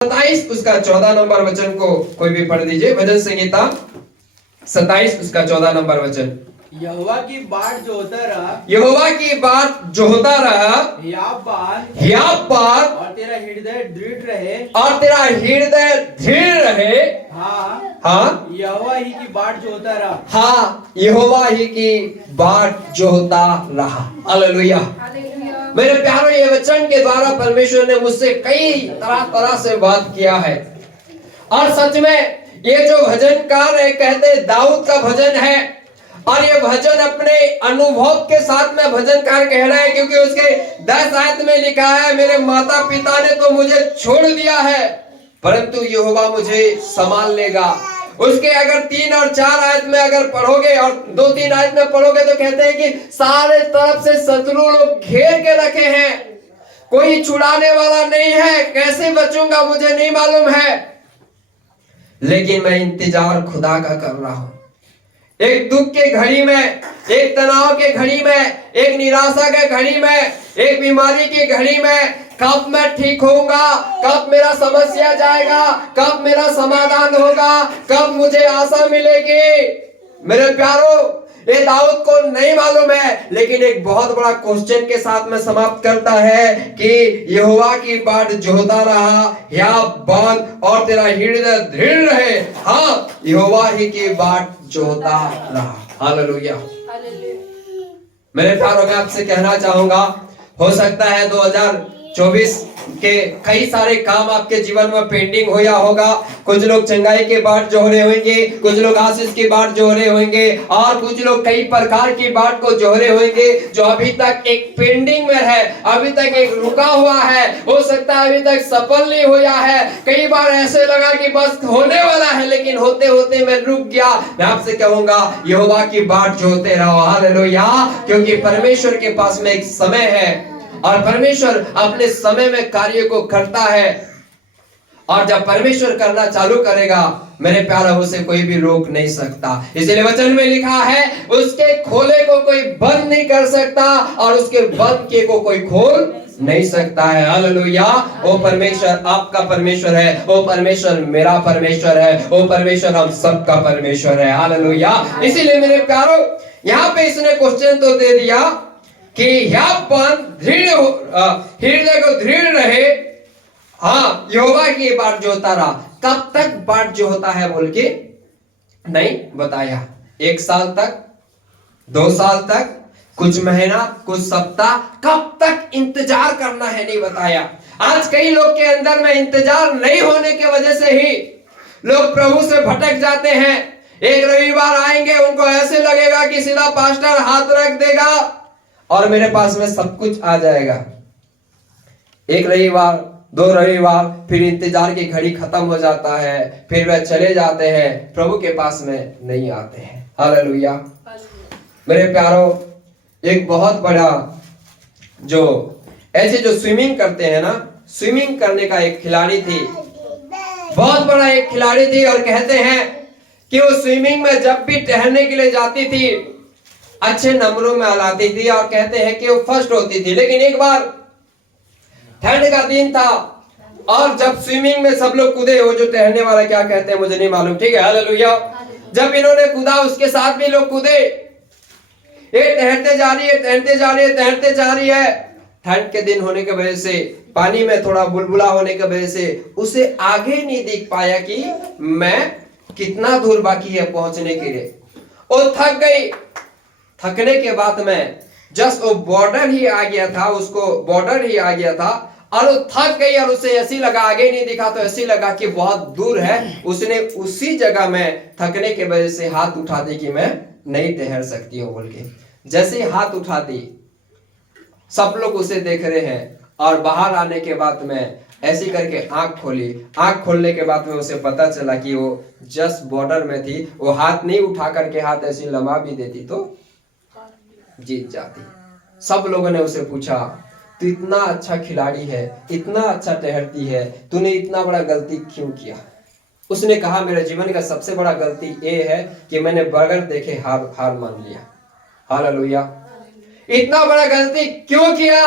27 उसका 14 नंबर वचन को कोई भी पढ़ दीजिए। भजन संहिता 27 उसका 14 नंबर वचन। यहोवा की बाट जोहता रहा, यहोवा की बात जोहता रहा, हियाव बांध हियाव बांध, और तेरा हृदय दृढ़ रहे, और तेरा हृदय दृढ़ रहे। हाँ हाँ, यहोवा ही की बाट जोहता रहा। हाँ, यहोवा ही की बाट जोहता रहा। हालेलुया। मेरे प्यारों, ये वचन के द्वारा परमेश्वर ने मुझसे कई तरह तरह से बात किया है। और सच में ये जो भजनकार है, कहते दाऊद का भजन है, और ये भजन अपने अनुभव के साथ में भजनकार कह रहा है, क्योंकि उसके 10 आयत में लिखा है, मेरे माता पिता ने तो मुझे छोड़ दिया है, परंतु यहोवा मुझे संभाल लेगा। उसके अगर 3 और 4 आयत में अगर पढ़ोगे और 2-3 आयत में पढ़ोगे तो कहते हैं कि सारे तरफ से शत्रु लोग घेर के रखे हैं, कोई छुड़ाने वाला नहीं है, कैसे बचूंगा मुझे नहीं मालूम है, लेकिन मैं इंतजार खुदा का कर रहा हूं। एक दुख के घड़ी में, एक तनाव के घड़ी में, एक निराशा के घड़ी में, एक बीमारी की घड़ी में, कब मैं ठीक होऊंगा, कब मेरा समस्या जाएगा, कब मेरा समाधान होगा, कब मुझे आशा मिलेगी। मेरे प्यारों, ये दाऊद को नहीं मालूम है, लेकिन एक बहुत बड़ा क्वेश्चन के साथ में समाप्त करता है कि यहोवा की बाट जोहता रहा, हियाव बांध और तेरा हृदय दृढ़ रहे। हाँ, यहोवा ही की बाट जोहता रहा। हालेलुया। मेरे प्यारों, मैं आपसे कहना चाहूंगा, हो सकता है 2024 के कई सारे काम आपके जीवन में पेंडिंग होया होगा। कुछ लोग चंगाई के बाट जोहरे होंगे, कुछ लोग आशीष की बाट जोहरे होंगे, और कुछ लोग कई प्रकार की बाट को जोहरे होंगे, जो अभी तक एक पेंडिंग में है, अभी तक एक रुका हुआ है। हो सकता है अभी तक सफल नहीं हुआ है। कई बार ऐसे लगा कि बस होने वाला है, लेकिन होते होते मैं रुक गया। मैं आपसे कहूंगा, यहोवा की बाट जोहते रहो। हालेलुया। क्योंकि परमेश्वर के पास में एक समय है, और परमेश्वर अपने समय में कार्य को करता है, और जब परमेश्वर करना चालू करेगा, मेरे प्यारे, उसे कोई भी रोक नहीं सकता। इसलिए वचन में लिखा है, उसके खोले को कोई बंद नहीं कर सकता, और उसके बंद के को कोई खोल नहीं सकता है। हालेलुया। वो परमेश्वर आपका परमेश्वर है, वो परमेश्वर मेरा परमेश्वर है, वो परमेश्वर हम सबका परमेश्वर है। हालेलुया। इसीलिए मेरे प्यारों, यहाँ पे इसने क्वेश्चन तो दे दिया कि हृदय को दृढ़ रहे। हाँ, यहोवा की बाट जोहता रहा। कब तक बाट जो होता है बोल के नहीं बताया। 1 साल तक, 2 साल तक, कुछ महीना, कुछ सप्ताह, कब तक इंतजार करना है नहीं बताया। आज कई लोग के अंदर में इंतजार नहीं होने की वजह से ही लोग प्रभु से भटक जाते हैं। एक रविवार आएंगे, उनको ऐसे लगेगा कि सीधा पास्टर हाथ रख देगा और मेरे पास में सब कुछ आ जाएगा। एक रविवार, 2 रविवार, फिर इंतजार की घड़ी खत्म हो जाता है, फिर वह चले जाते हैं, प्रभु के पास में नहीं आते हैं। हालेलुया। मेरे प्यारों, एक बहुत बड़ा जो ऐसे जो स्विमिंग करते हैं ना, स्विमिंग करने का एक खिलाड़ी थी, बहुत बड़ा एक खिलाड़ी थी, और कहते हैं कि वो स्विमिंग में जब भी टहलने के लिए जाती थी, अच्छे नंबरों में लाती थी, और कहते हैं कि वो फर्स्ट होती थी। लेकिन एक बार ठंड का दिन था, और जब स्विमिंग में सब लोग कूदे, वो जो तैरने वाला क्या कहते हैं मुझे नहीं मालूम, ठीक है, हालेलुया। जब इन्होंने कूदा, उसके साथ भी लोग कूदे। ये तैरते जा रही है, तैरते जा रही है, तैरते जा रही है। ठंड के दिन होने की वजह से, पानी में थोड़ा बुलबुला होने की वजह से उसे आगे नहीं दिख पाया कि मैं कितना दूर बाकी है पहुंचने के लिए। वो थक गई। थकने के बाद में जस्ट वो बॉर्डर ही आ गया था, उसको बॉर्डर ही आ गया था, और वो थक गई, और उसे ऐसी लगा, आगे नहीं दिखा तो ऐसी लगा कि बहुत दूर है। उसने उसी जगह में थकने के वजह से हाथ उठा दी कि मैं नहीं तैर सकती हूँ बोल के। जैसे हाथ उठा दी, सब लोग उसे देख रहे हैं, और बाहर आने के बाद में ऐसी करके आंख खोली। आंख खोलने के बाद में उसे पता चला कि वो जस्ट बॉर्डर में थी। वो हाथ नहीं उठा करके हाथ ऐसी लम्बा भी देती तो जीत जाती। सब लोगों ने उसे पूछा, तू इतना अच्छा खिलाड़ी है, इतना अच्छा तैरती है, तूने इतना बड़ा गलती क्यों किया? उसने कहा, मेरे जीवन का सबसे बड़ा गलती ये है कि मैंने बगैर देखे हार मान लिया। हालेलुया। इतना बड़ा गलती क्यों किया?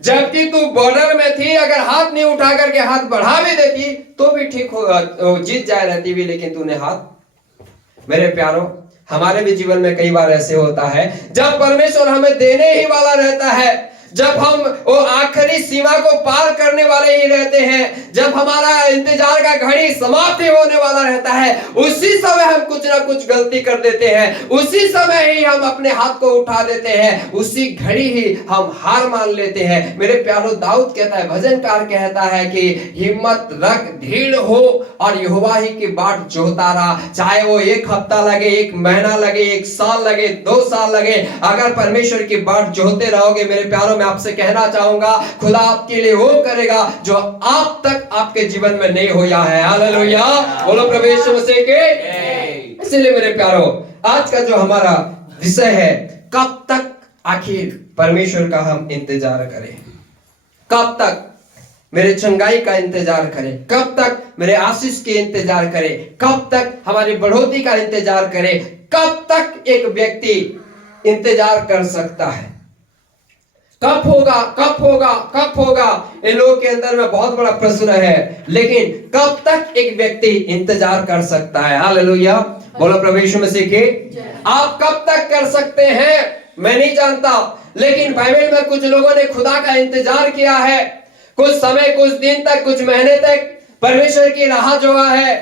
जबकि तू बॉर्डर में थी, अगर हाथ नहीं उठा करके हाथ बढ़ा भी देती तो भी ठीक हो, जीत जाए रहती भी, लेकिन तूने हाथ। मेरे प्यारों, हमारे भी जीवन में कई बार ऐसे होता है जब परमेश्वर हमें देने ही वाला रहता है, जब हम वो आखिरी सीमा को पार करने वाले ही रहते हैं, जब हमारा इंतजार का घड़ी समाप्ति होने वाला रहता है, उसी समय हम कुछ ना कुछ गलती कर देते हैं, उसी समय ही हम अपने हाथ को उठा देते हैं, उसी घड़ी ही हम हार मान लेते हैं। मेरे प्यारों, दाऊद कहता है, भजनकार कहता है कि हिम्मत रख, ढीठ हो और यहोवा ही की बाट जोहता रहा। चाहे वो 1 हफ्ता लगे, 1 महीना लगे, 1 साल लगे, 2 साल लगे, अगर परमेश्वर की बाट जोहते रहोगे, मेरे प्यारों, मैं आपसे कहना चाहूंगा, खुदा आपके लिए वो करेगा जो आप तक आपके जीवन में नहीं होया है। हालेलुया, बोलो प्रभु यीशु मसीह के। इसलिए मेरे प्यारों, आज का जो हमारा विषय है, कब तक आखिर परमेश्वर का हम इंतजार करें, कब तक मेरे चंगाई का इंतजार करें, कब तक मेरे आशीष के इंतजार करें, कब तक हमारी बढ़ोतरी का इंतजार करें, कब तक एक व्यक्ति इंतजार कर सकता है, कब होगा, कब होगा, कब होगा। इन लोगों के अंदर में बहुत बड़ा प्रश्न है, लेकिन कब तक एक व्यक्ति इंतजार कर सकता है। हालेलुया, बोलो प्रभु यीशु मसीह की। आप कब तक कर सकते हैं मैं नहीं जानता, लेकिन बाइबल में कुछ लोगों ने खुदा का इंतजार किया है, कुछ समय, कुछ दिन तक, कुछ महीने तक परमेश्वर की राह जोहा है,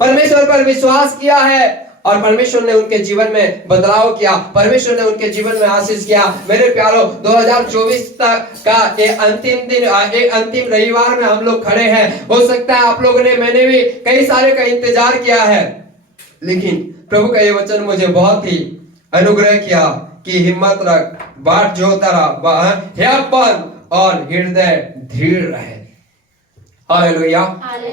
परमेश्वर पर विश्वास किया है और परमेश्वर ने उनके जीवन में बदलाव किया, परमेश्वर ने उनके जीवन में आशीष किया। मेरे प्यारों, 2024 तक का ये अंतिम दिन, एक अंतिम रविवार में हम लोग खड़े हैं। हो सकता है आप लोगों ने, मैंने भी कई सारे का इंतजार किया है, लेकिन प्रभु का ये वचन मुझे बहुत ही अनुग्रह किया कि हिम्मत रख, बाट जोहता रह और हृदय धीर रहे। हालेलुया।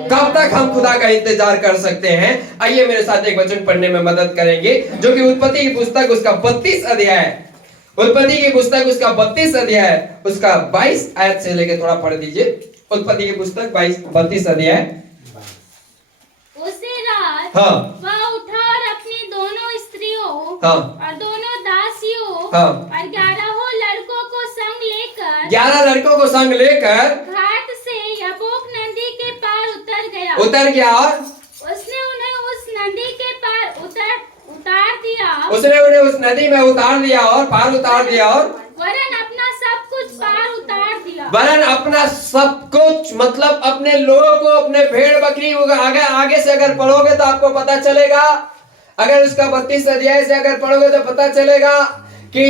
कब तक हम खुदा का इंतजार कर सकते हैं? आइए मेरे साथ एक वचन पढ़ने में मदद करेंगे, जो कि उत्पत्ति की पुस्तक उसका 32 अध्याय, उत्पत्ति की पुस्तक उसका 32 अध्याय, उसका 22 आयत से लेके थोड़ा पढ़ दीजिए। उत्पत्ति की पुस्तक 32 अध्याय। उसी रात वह उठा और अपनी दोनों स्त्रियों और दोनों दासियों और 11 लड़कों को संग लेकर 11 लड़कों को संग लेकर घाट से यब्बोक नदी के पार उतर गया और उसने उन्हें उस नदी के पार उतार दिया, उसने उन्हें उस नदी में उतार दिया और पार उतार दिया और वरन अपना सब कुछ पार उतार दिया। वरन अपना सब कुछ मतलब अपने लोगों को, अपने भेड़ बकरी, आगे से अगर पढ़ोगे तो आपको पता चलेगा, अगर उसका 32 अध्याय से अगर पढ़ोगे तो पता चलेगा कि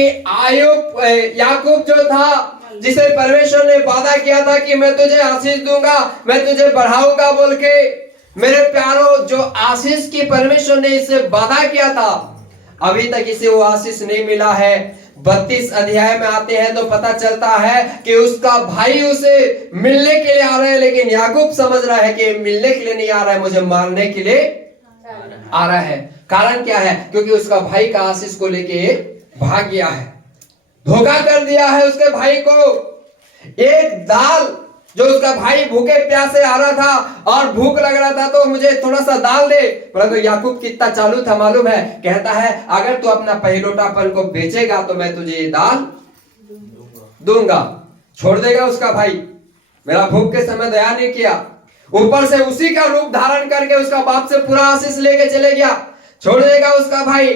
याकूब जो था, जिसे परमेश्वर ने वादा किया था कि मैं तुझे आशीष दूंगा, मैं तुझे बढ़ाऊंगा बोल के। मेरे प्यारों, जो आशीष की परमेश्वर ने इससे वादा किया था, अभी तक इसे वो आशीष नहीं मिला है। 32 अध्याय में आते हैं तो पता चलता है कि उसका भाई उसे मिलने के लिए आ रहा है, लेकिन याकूब समझ रहा है कि मिलने के लिए नहीं आ रहा है, मुझे मारने के लिए आ रहा है। कारण क्या है? क्योंकि उसका भाई का आशीष को लेके भाग गया है, धोखा कर दिया है उसके भाई को। एक दाल, जो उसका भाई भूखे प्यासे आ रहा था और भूख लग रहा था, तो मुझे थोड़ा सा दाल दे। परंतु याकूब कितना चालू था मालूम है, कहता है अगर तू अपना पहिलौठापन को बेचेगा तो मैं तुझे ये दाल दूंगा। छोड़ देगा उसका भाई, मेरा भूख के समय दया नहीं किया, ऊपर से उसी का रूप धारण करके उसका बाप से पूरा आशीष लेके चले गया, छोड़ देगा उसका भाई।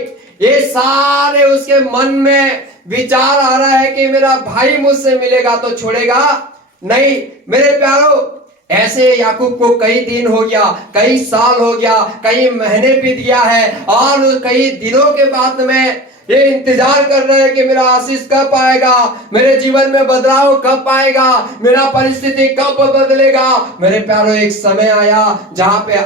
ये सारे उसके मन में विचार आ रहा है कि मेरा भाई मुझसे मिलेगा तो छोड़ेगा नहीं। मेरे प्यारों, ऐसे याकूब को कई दिन हो गया, कई साल हो गया, कई महीने बीत गया है, और कई दिनों के बाद में ये इंतजार कर रहे हैं कि मेरा आशीष कब आएगा, मेरे जीवन में बदलाव कब आएगा, मेरा परिस्थिति कब बदलेगा। मेरे प्यारों, एक समय आया जहां पे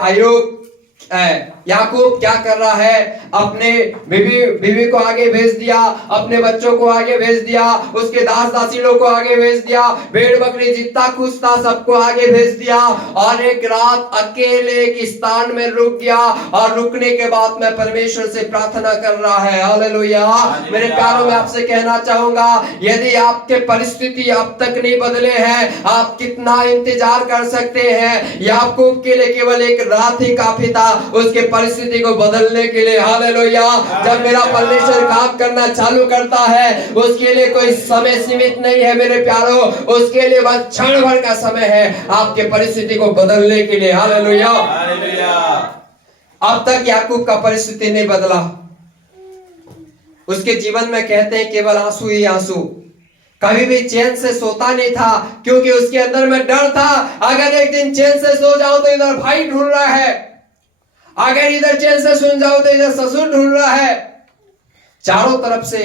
याकूब क्या कर रहा है, अपने बीवी को आगे भेज दिया, अपने बच्चों को आगे भेज दिया, उसके दास दासी लोग को आगे भेज दिया, भेड़ बकरी जितना कुछ था सबको आगे भेज दिया, और एक रात अकेले एक स्थान में रुक गया। और रुकने के बाद में परमेश्वर से प्रार्थना कर रहा है। हालेलुया। मेरे प्यारों, में आपसे कहना चाहूंगा, यदि आपके परिस्थिति अब तक नहीं बदले हैं, आप कितना इंतजार कर सकते हैं। याकूब के लिए केवल एक रात ही काफी था, उसके परिस्थिति को बदलने के लिए। हालेलुया। जब मेरा परमेश्वर काम करना चालू करता है, उसके लिए कोई समय सीमित नहीं है मेरे प्यारो, उसके लिए बस क्षण भर का समय है आपके परिस्थिति को बदलने के लिए। हालेलुया। अब तक याकूब का परिस्थिति नहीं बदला, उसके जीवन में कहते हैं केवल आंसू ही आंसू, कभी भी चैन से सोता नहीं था, क्योंकि उसके अंदर में डर था, अगर एक दिन चैन से सो जाओ तो इधर भाई ढूंढ रहा है, अगर इधर चैन से सुन जाओ तो इधर ससुर ढूंढ रहा है। चारों तरफ से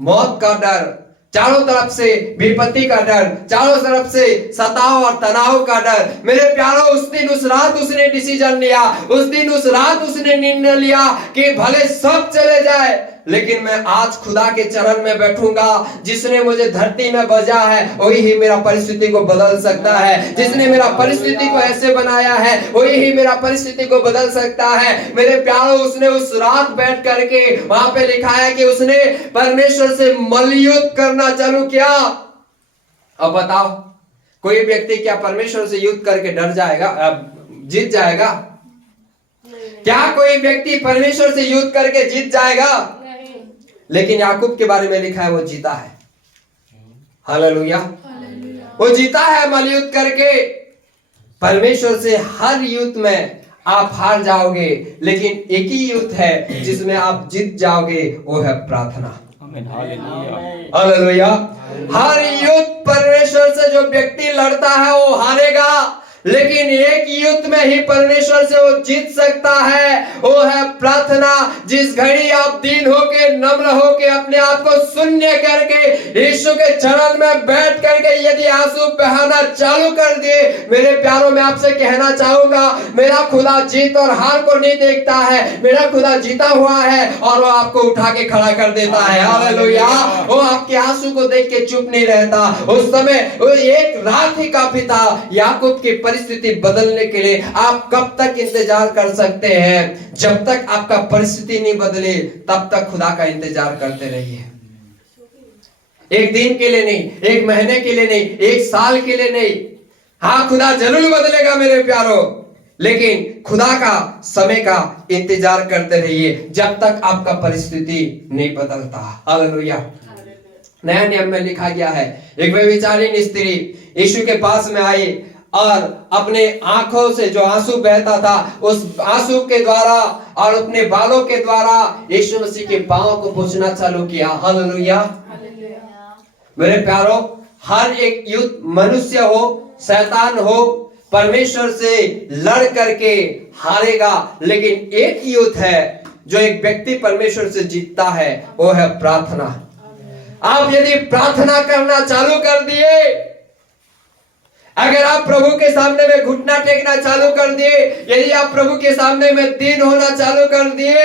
मौत का डर, चारों तरफ से विपत्ति का डर, चारों तरफ से सताव और तनाव का डर। मेरे प्यारों, उस दिन उस रात उसने डिसीजन लिया, उस दिन उस रात उसने निर्णय लिया कि भले सब चले जाए, लेकिन मैं आज खुदा के चरण में बैठूंगा। जिसने मुझे धरती में बजा है वही ही मेरा परिस्थिति को बदल सकता है, जिसने मेरा परिस्थिति को ऐसे बनाया है वही ही मेरा परिस्थिति को बदल सकता है। मेरे प्यारों, उसने उस रात बैठ करके, वहां पे लिखा है कि उसने परमेश्वर से मल्लयुद्ध करना चालू किया। अब बताओ, कोई व्यक्ति क्या परमेश्वर से युद्ध करके डर जाएगा, जीत जाएगा? क्या कोई व्यक्ति परमेश्वर से युद्ध करके जीत जाएगा? लेकिन याकूब के बारे में लिखा है वो जीता है। हालेलुया। वो जीता है मल्लयुद्ध करके। परमेश्वर से हर युद्ध में आप हार जाओगे, लेकिन एक ही युद्ध है जिसमें आप जीत जाओगे, वो है प्रार्थना। हालेलुया। हर युद्ध परमेश्वर से जो व्यक्ति लड़ता है वो हारेगा, लेकिन एक युद्ध में ही परमेश्वर से वो जीत सकता है, वो है प्रार्थना। जिस घड़ी आप दीन होके, नम्र होके, अपने आप को शून्य करके यीशु के चरण में बैठ करके यदि आंसू बहाना चालू कर दिए, मेरे प्यारों में आपसे कहना चाहूंगा, मेरा खुदा जीत और हार को नहीं देखता है, मेरा खुदा जीता हुआ है और वो आपको उठा के खड़ा कर देता है। हालेलुया। वो आपके आंसू को देख के चुप नहीं रहता। उस समय वो एक रात ही काफी था याकूब की परिस्थिति बदलने के लिए। आप कब तक इंतजार कर सकते हैं? जब तक आपका परिस्थिति नहीं बदले तब तक खुदा का इंतजार करते रहिए। एक दिन के लिए नहीं, एक महीने के लिए नहीं, एक साल के लिए नहीं। हाँ, खुदा जरूर बदलेगा मेरे प्यारों, लेकिन खुदा का समय का इंतजार करते रहिए जब तक आपका परिस्थिति नहीं बदलता। हालेलुया। नया नियम में लिखा गया है, एक व्यभिचारिणी स्त्री यीशु के पास में आई और अपने आंखों से जो आंसू बहता था, उस आंसू के द्वारा और अपने बालों के द्वारा यीशु मसीह के पांव को पोंछना चालू किया। हालेलुया। मेरे प्यारों, हर एक युद्ध मनुष्य हो, शैतान हो, परमेश्वर से लड़ करके हारेगा, लेकिन एक युद्ध है जो एक व्यक्ति परमेश्वर से जीतता है, वो है प्रार्थना। आप यदि प्रार्थना करना चालू कर दिए, अगर आप प्रभु के सामने में घुटना टेकना चालू कर दिए, यदि आप प्रभु के सामने में दीन होना चालू कर दिए,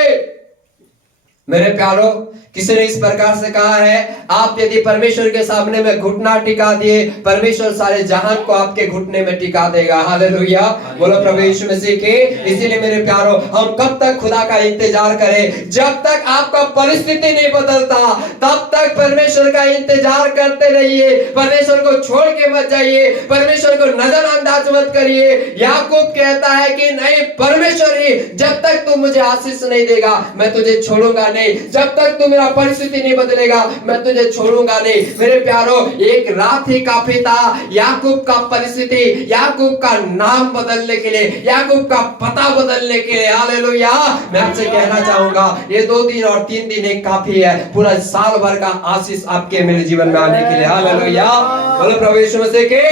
मेरे प्यारों, किसी ने इस प्रकार से कहा है, आप यदि परमेश्वर के सामने में घुटना टिका दिए, परमेश्वर सारे जहान को आपके घुटने में टिका देगा। हालेलुया। बोलो प्रभु यीशु मसीह के। इसीलिए मेरे प्यारों, हम कब तक खुदा का इंतजार करें? जब तक आपका परिस्थिति नहीं बदलता तब तक परमेश्वर का इंतजार करते रहिए। परमेश्वर को छोड़ के मत जाइए, परमेश्वर को नजरअंदाज मत करिए। याकूब कहता है कि नहीं, परमेश्वर ही, जब तक तू मुझे आशीष नहीं देगा मैं तुझे छोड़ूंगा नहीं, जब तक तू मेरा परिस्थिति नहीं बदलेगा मैं तुझे छोड़ूंगा नहीं। मेरे प्यारों, एक रात ही काफी था याकूब का परिस्थिति, याकूब का नाम बदलने के लिए, याकूब का पता बदलने के लिए। हालेलुया। मैं आपसे कहना चाहूंगा, ये 2 दिन और 3 दिन एक काफी है, पूरा साल भर का आशीष आपके मेरे जीवन में आने के लिए। हालेलुया। बोलो प्रभु यीशु मसीह के।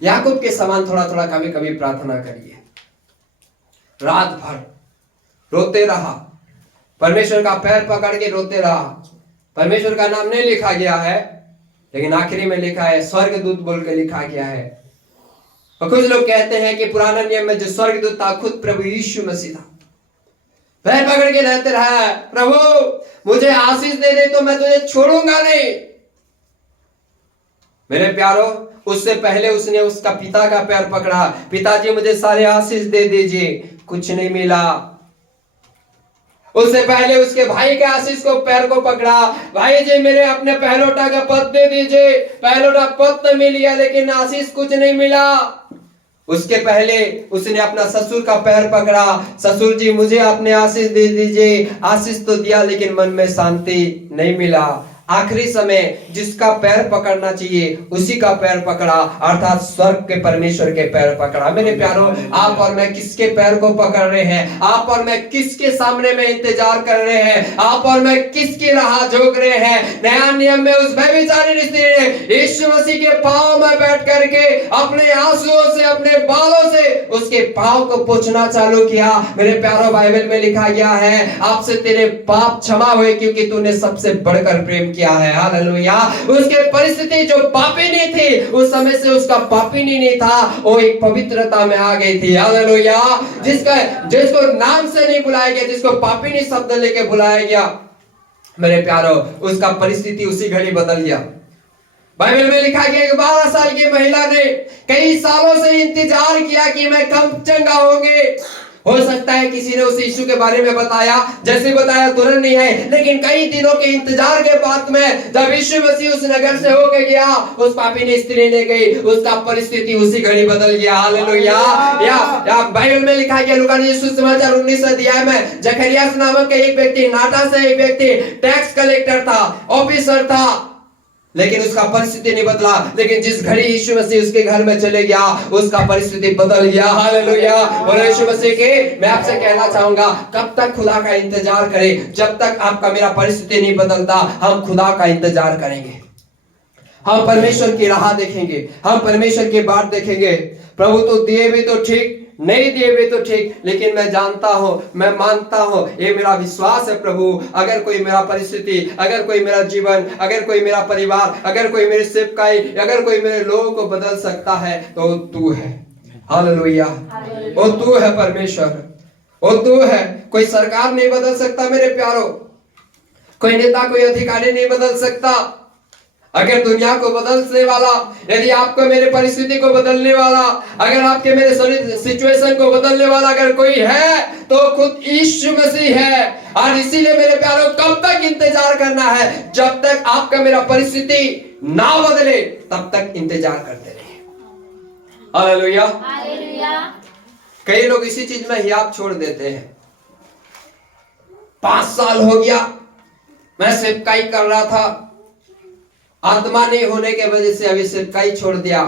याकूब के समान थोड़ा थोड़ा कभी कभी प्रार्थना करिए। रात भर रोते रहा, परमेश्वर का पैर पकड़ के रोते रहा। परमेश्वर का नाम नहीं लिखा गया है, लेकिन आखिरी में लिखा है स्वर्गदूत बोल के लिखा गया है। और कुछ लोग कहते हैं कि पुराना नियम में जो स्वर्गदूत था खुद प्रभु यीशु मसीह था। पैर पकड़ के रहते रहा, प्रभु मुझे आशीष दे दे तो मैं तुझे छोड़ूंगा नहीं। मेरे प्यारों, उससे पहले उसने उसका पिता का पैर पकड़ा, पिताजी मुझे सारे आशीष दे दीजिए, कुछ नहीं मिला। उससे पहले उसके भाई के आशीष को पैर को पकड़ा, भाई जी मेरे अपने पहलोटा का पद दे दीजिए, पहलोटा पद तो मिल गया लेकिन आशीष कुछ नहीं मिला। उसके पहले उसने अपना ससुर का पैर पकड़ा, ससुर जी मुझे अपने आशीष दे दीजिए। आशीष तो दिया लेकिन मन में शांति नहीं मिला। आखिरी समय जिसका पैर पकड़ना चाहिए उसी का पैर पकड़ा, अर्थात स्वर्ग के परमेश्वर के पैर पकड़ा। मेरे प्यारों, आप और मैं किसके पैर को पकड़ रहे हैं? आप और मैं किसके सामने में इंतजार कर रहे हैं? आप और मैं किसकी राह जोग रहे हैं? नया नियम में उस व्यभिचारिणी स्त्री ने यीशु मसीह के पांव में बैठ करके अपने आंसुओं से, अपने बालों से उसके पांव को पोंछना चालू किया। मेरे प्यारों, बाइबल में लिखा गया है, आपसे तेरे पाप क्षमा हुए क्योंकि तूने सबसे बढ़कर प्रेम किया है। हालेलुया। उसके परिस्थिति जो पापिनी थी, उस समय से उसका पापिनी नहीं था, वो एक पवित्रता में आ गई थी। हालेलुया। जिसको नाम से नहीं बुलाया गया, जिसको पापिनी शब्द लेके बुलाया गया, मेरे प्यारों, उसका परिस्थिति उसी घड़ी बदल गया। बाइबल में लिखा गया कि 12 साल की महिला ने कई सालों से इंतजार किया कि मैं कब चंगा होंगे। हो सकता है किसी ने उस यीशु के बारे में बताया, जैसे बताया तुरंत नहीं है, लेकिन कई दिनों के इंतजार के बाद में जब यीशु मसीह उस नगर से होके गया, उस पापी स्त्री ने गई, उसका परिस्थिति उसी घड़ी बदल गया। हालेलुया। या बाइबल में लिखा गया लूका रचित सुसमाचार 19 अध्याय में, जकरियास नामक एक व्यक्ति, नाटा से एक व्यक्ति, टैक्स कलेक्टर था, ऑफिसर था, लेकिन उसका परिस्थिति नहीं बदला। लेकिन जिस घड़ी यीशु मसीह उसके घर में चले गया, उसका परिस्थिति बदल गया। हालेलुया। और यीशु मसीह के मैं आपसे कहना चाहूंगा, कब तक खुदा का इंतजार करें? जब तक आपका मेरा परिस्थिति नहीं बदलता, हम खुदा का इंतजार करेंगे। हम परमेश्वर की राह देखेंगे, हम परमेश्वर की बात देखेंगे। प्रभु तो दिए भी तो ठीक, नहीं दिए भी तो ठीक, लेकिन मैं जानता हूं, मैं मानता हूं, ये मेरा विश्वास है प्रभु, अगर कोई मेरा परिस्थिति, अगर कोई मेरा जीवन, अगर कोई मेरा परिवार, अगर कोई मेरी सेवकाई, अगर कोई मेरे लोगों को बदल सकता है तो तू है। हालेलुया। वो तू है परमेश्वर, वो तू है। कोई सरकार नहीं बदल सकता मेरे प्यारों, कोई नेता, कोई अधिकारी नहीं बदल सकता। अगर दुनिया को बदलने वाला, यदि आपको मेरे परिस्थिति को बदलने वाला, अगर आपके मेरे सिचुएशन को बदलने वाला अगर कोई है तो खुद यीशु मसीह है। और इसीलिए मेरे प्यारों, कब तक इंतजार करना है? जब तक आपका मेरा परिस्थिति ना बदले तब तक इंतजार करते रहिए। हालेलुया। कई लोग इसी चीज में हियाब छोड़ देते हैं। 5 साल हो गया मैं सेवकाई कर रहा था, आत्मा नहीं होने के वजह से अभी सेवकाई छोड़ दिया,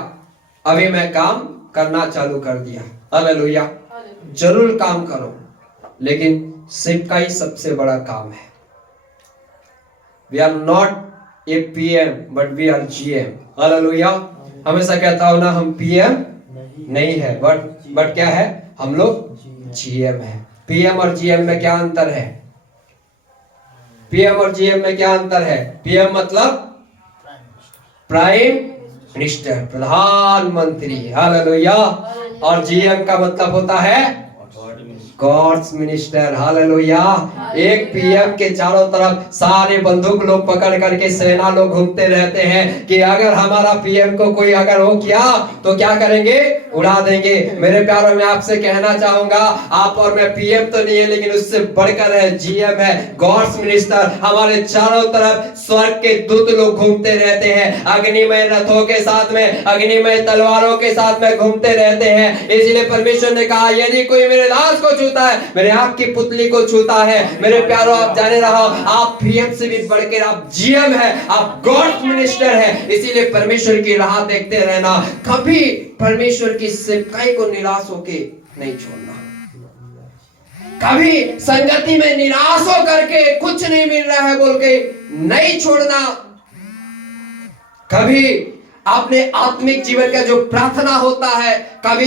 अभी मैं काम करना चालू कर दिया। हालेलुया। जरूर काम करो, लेकिन सेवकाई सबसे बड़ा काम है। We are not a PM but we are GM. Hallelujah. हमेशा कहता हूं ना, हम पीएम नहीं है, बट क्या है? हम लोग जीएम है। पीएम और जीएम में क्या अंतर है? पीएम और जीएम में क्या अंतर है? पीएम मतलब प्राइम मिनिस्टर, प्रधानमंत्री। हालेलुया। और जीएम का मतलब होता है गॉड्स मिनिस्टर। हालेलुया। एक पीएम के चारों तरफ सारे बंदूक लोग पकड़ करके सेना लोग घूमते रहते हैं कि अगर हमारा पीएम को कोई अगर हो किया तो क्या करेंगे? उड़ा देंगे। मेरे प्यारों, में आपसे कहना चाहूंगा, आप और मैं पीएम तो नहीं है, लेकिन उससे बढ़कर है, जीएम है, गॉड्स मिनिस्टर। हमारे चारों तरफ स्वर्ग के दूत लोग घूमते रहते हैं, अग्निमय रथों के साथ में, अग्निमय तलवारों के साथ में घूमते रहते हैं। इसलिए परमेश्वर ने कहा, यदि कोई मेरे दास को छूता है, मेरे आंख की पुतली को छूता है। मेरे प्यारों, आप जाने रहो, आप पीएम से भी बढ़कर आप जीएम है, आप गॉड मिनिस्टर है। इसीलिए परमेश्वर की राह देखते रहना, कभी परमेश्वर की सेवकाई को निराश होके नहीं छोड़ना, कभी संगति में निराश हो करके कुछ नहीं मिल रहा है बोल के नहीं छोड़ना, कभी अपने आत्मिक जीवन का जो प्रार्थना होता है, कभी